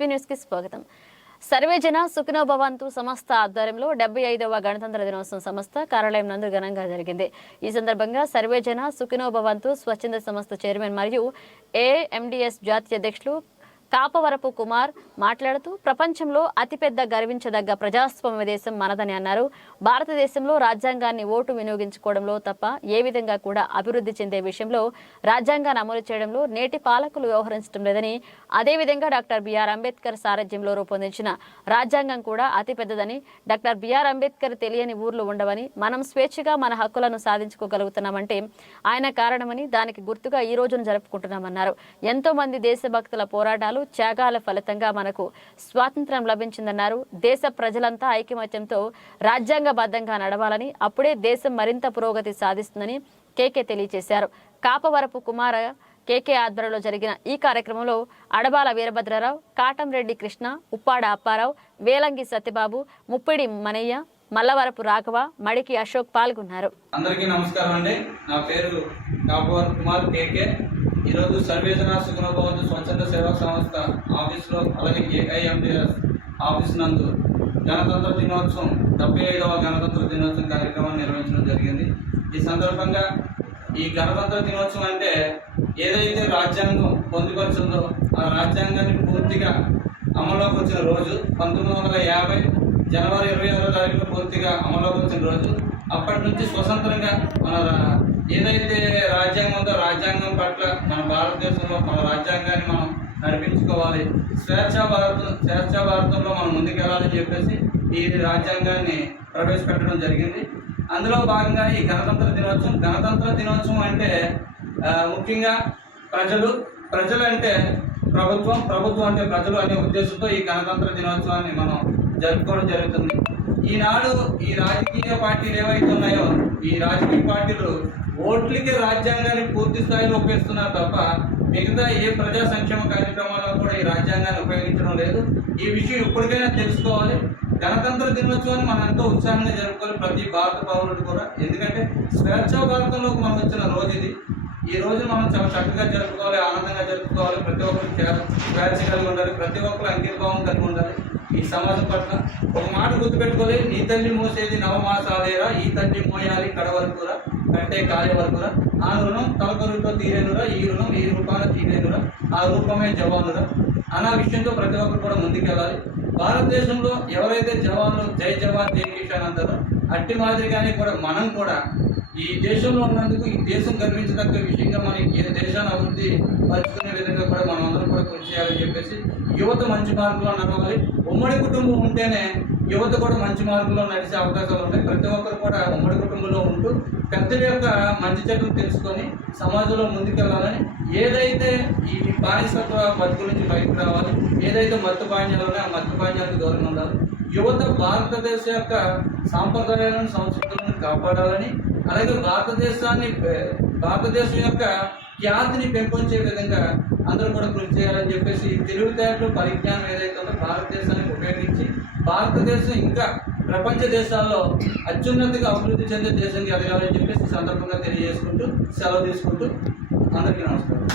SP news కి స్వాగతం. సర్వేజన సుఖినో భవంతు సంస్థ ఆధ్వర్యంలో 75వ గణతంత్ర దినోత్సవం సంస్థ కార్యాలయం నందు ఘనంగా జరిగింది. ఈ సందర్భంగా సర్వేజన సుఖినో భవంతు స్వచ్ఛంద సంస్థ చైర్మన్ మరియు ఏఎండిఎస్ జాతీయ అధ్యక్షులు కాపవరపు కుమార్ మాట్లాడుతూ ప్రపంచంలో అతిపెద్ద గర్వించదగ్గ ప్రజాస్వామ్య దేశం మనదని అన్నారు. భారతదేశంలో రాజ్యాంగాన్ని ఓటు వినియోగించుకోవడంలో తప్ప ఏ విధంగా కూడా అభివృద్ధి చెందే విషయంలో రాజ్యాంగాన్ని అమలు చేయడంలో నేటి పాలకులు వ్యవహరించడం లేదని, అదేవిధంగా డాక్టర్ బిఆర్ అంబేద్కర్ సారథ్యంలో రూపొందించిన రాజ్యాంగం కూడా అతిపెద్దదని, డాక్టర్ బిఆర్ అంబేద్కర్ తెలియని ఊర్లు ఉండవని, మనం స్వేచ్ఛగా మన హక్కులను సాధించుకోగలుగుతున్నామంటే ఆయన కారణమని, దానికి గుర్తుగా ఈ రోజును జరుపుకుంటున్నామన్నారు. ఎంతో మంది దేశభక్తుల పోరాటాలు త్యాగాల ఫలితంగా మనకు స్వాతంత్ర్యం లభించిందన్నారు. దేశ ప్రజలంతా ఐకమత్యంతో రాజ్యాంగబద్ధంగా నడవాలని, అప్పుడే దేశం మరింత పురోగతి సాధిస్తుందని కేకే తెలియజేశారు. కాపవరపు కుమార కేకే ఆధ్వర్యంలో జరిగిన ఈ కార్యక్రమంలో అడబాల వీరభద్రరావు, కాటంరెడ్డి కృష్ణ, ఉప్పాడ అప్పారావు, వేలంగి సత్యబాబు, ముప్పిడి మనయ్య, మల్లవరపు రాఘవ, మడికి అశోక్ పాల్గొన్నారు. అందరికీ నమస్కారం అండి. నా పేరు కాపవరపు కుమార్ కేకే. ఈరోజు సర్వేజన సుఖినో భవంతు స్వచ్ఛంద సేవా సంస్థ ఆఫీసులో, అలాగే ఏఐఎండిఎస్ ఆఫీస్ నందు గణతంత్ర దినోత్సవం 75వ గణతంత్ర దినోత్సవం కార్యక్రమాన్ని నిర్వహించడం జరిగింది. ఈ సందర్భంగా ఈ గణతంత్ర దినోత్సవం అంటే ఏదైతే రాజ్యాంగం పొందుపరుచుందో ఆ రాజ్యాంగాన్ని పూర్తిగా అమల్లోకి వచ్చిన రోజు 1950 జనవరి 26వ తారీఖున పూర్తిగా అమల్లోకి వచ్చిన రోజు. అప్పటి నుంచి స్వతంత్రంగా మన ఏదైతే రాజ్యాంగం ఉందో రాజ్యాంగం పట్ల మన భారతదేశంలో మన రాజ్యాంగాన్ని మనం నడిపించుకోవాలి, స్వేచ్ఛా భారతంలో మనం ముందుకెళ్ళాలని చెప్పేసి ఈ రాజ్యాంగాన్ని ప్రవేశపెట్టడం జరిగింది. అందులో భాగంగా ఈ గణతంత్ర దినోత్సవం అంటే ముఖ్యంగా ప్రజలు అంటే ప్రభుత్వం అంటే ప్రజలు అనే ఉద్దేశంతో ఈ గణతంత్ర దినోత్సవాన్ని మనం జరుపుకోవడం జరుగుతుంది. ఈనాడు ఈ రాజకీయ పార్టీలు ఏవైతే ఉన్నాయో ఈ రాజకీయ పార్టీలు ఓట్లకి రాజ్యాంగాన్ని పూర్తి స్థాయిలో ఉపయోగిస్తున్నారు తప్ప మిగతా ఏ ప్రజా సంక్షేమ కార్యక్రమాల్లో కూడా ఈ రాజ్యాంగాన్ని ఉపయోగించడం లేదు. ఈ విషయం ఇప్పటికైనా తెలుసుకోవాలి. గణతంత్ర దినోత్సవాన్ని మనం ఎంతో ఉత్సాహంగా జరుపుకోవాలి ప్రతి భారత పౌరుడు కూడా. ఎందుకంటే స్వేచ్ఛా భారతంలోకి మనం వచ్చిన రోజు ఇది. ఈ రోజు మనం చాలా చక్కగా జరుపుకోవాలి, ఆనందంగా జరుపుకోవాలి. ప్రతి ఒక్కరు స్వేచ్ఛ కలిగి ఉండాలి, ప్రతి ఒక్కరు అంకితభావం కలిగి ఉండాలి. ఈ సమాజం పట్ల ఒక మాట గుర్తుపెట్టుకోవాలి, నీ తల్లి మోసేది నవమాసాలేరా, ఈ తల్లి మోయాలి కడవరకురా, కట్టే కాలే వరకురా, ఆ రుణం తలకొరుతో తీరేనురా, ఈ రుణం ఈ రూపాన తీరేనురా, ఆ రూపమే జవానురా అన్న విషయంతో ప్రతి ఒక్కరు కూడా ముందుకెళ్ళాలి. భారతదేశంలో ఎవరైతే జవాన్లు జై జవాన్ జై కిసాన్ అంటారో అట్టి మాదిరిగానే కూడా మనం కూడా ఈ దేశంలో ఉన్నందుకు ఈ దేశం గర్వించదగ్గ విషయంగా మనం ఈ దేశాన్ని అభివృద్ధి పరుచుకునే విధంగా కూడా మనం అందరం కూడా కృషి చేయాలని చెప్పేసి యువత మంచి మార్గంలో నడవాలి. ఉమ్మడి కుటుంబం ఉంటేనే యువత కూడా మంచి మార్గంలో నడిచే అవకాశాలు ఉంటాయి. ప్రతి ఒక్కరు కూడా ఉమ్మడి కుటుంబంలో ఉంటూ పెద్దల యొక్క మంచి చెడులు తెలుసుకొని సమాజంలో ముందుకెళ్ళాలని, ఏదైతే ఈ బానిసత్వ బతుకు నుంచి బయటకు రావాలి, ఏదైతే మత్తు పానీయాలు ఉన్నాయో ఆ మత్తు పానీయాలకు దూరంగా ఉండాలి. యువత భారతదేశ యొక్క సాంప్రదాయాలను సంస్కృతులను కాపాడాలని, అలాగే భారతదేశం యొక్క ఖ్యాతిని పెంపొంచే విధంగా అందరూ కూడా కృషి చేయాలని చెప్పేసి తెలివితేటలు పరిజ్ఞానం ఏదైతే ఉందో భారతదేశానికి ఉపయోగించి భారతదేశం ఇంకా ప్రపంచ దేశాల్లో అత్యున్నతిగా అభివృద్ధి చెందే దేశంగా ఎదగాలని చెప్పేసి సందర్భంగా తెలియజేసుకుంటూ సెలవు తీసుకుంటూ అందరికీ నమస్కారం.